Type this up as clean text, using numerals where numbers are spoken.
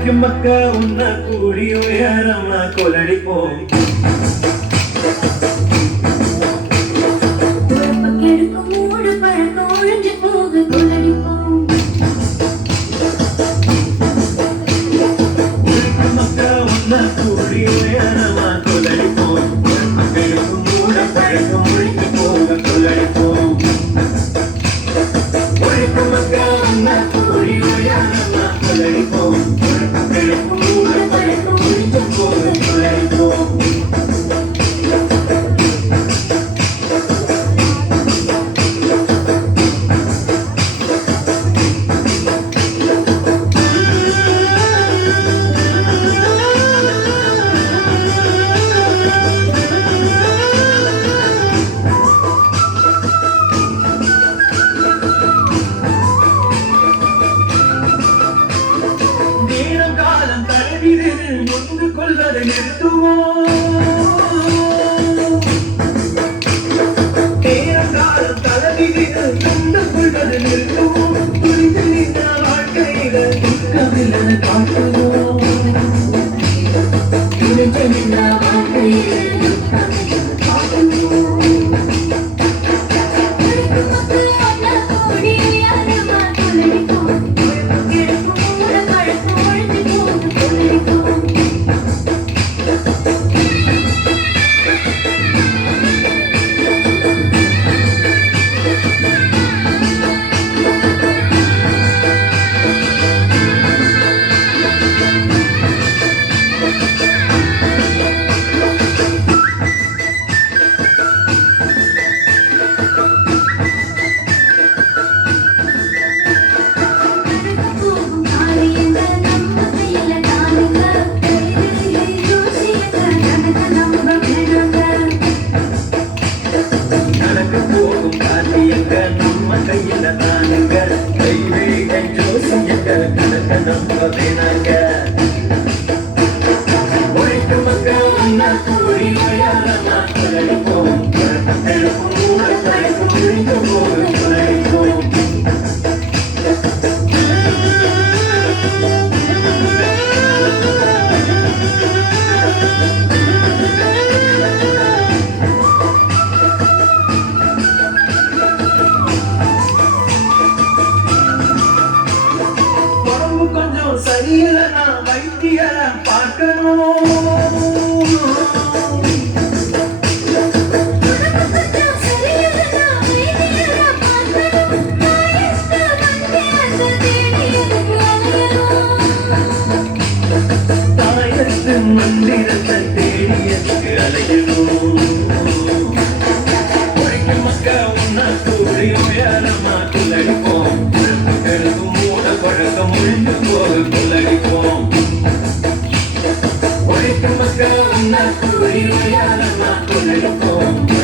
உழைக்கும் மக்கா உன்ன கூடி உயரமா கொலடிப்போம். முந்து கொள்வதை நிறுத்துவோம். நேரம் காலம் தலைவிதிகள் முந்து கொள்வதை நிறுத்துவோம். புரிந்து நின்ற வாழ்க்கையில துக்கமில்லை காட்டுவோம். புரிந்து நின்ற வாழ்க்கையில துக்கமில்லை காட்டுவோம். சரியில்லைனா வைத்தியர பார்க்கணும். தாயத்து மந்திரத்தை தேடியதுக்கு அலையணும். உழைக்கும் மக்கா உன்ன கூடி உயரமா கொள்ளடிப்போம். மூட பழக்கம் முழுந்து போக கொள்ளடிப்போம். உழைக்கும் மக்கா உன்ன கூடி உயரமா கொள்ளடிப்போம்.